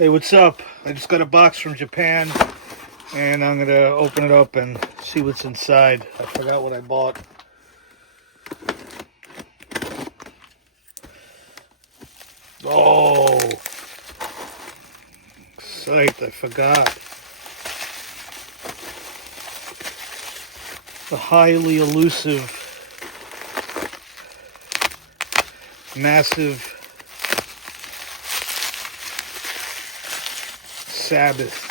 Hey, what's up? I just got a box from Japan, and I'm gonna open it up and see what's inside. I forgot what I bought. Oh, psyched, I forgot. The highly elusive, massive Sabbath.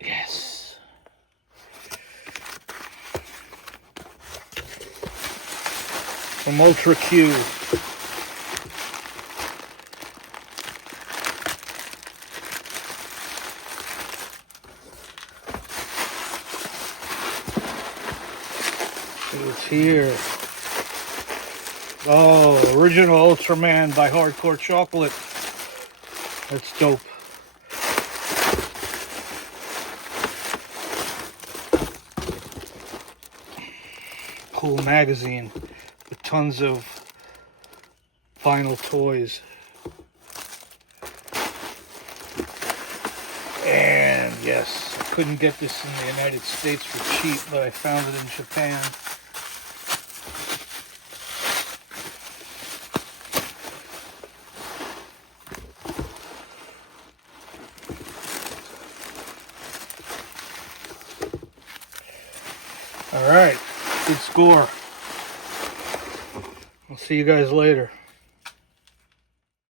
Yes. From Ultra Q. It's here. Oh, original Ultraman by Hardcore Chocolate. That's dope. Cool magazine with tons of vinyl toys. And yes, I couldn't get this in the United States for cheap, but I found it in Japan. All right, good score. I'll see you guys later.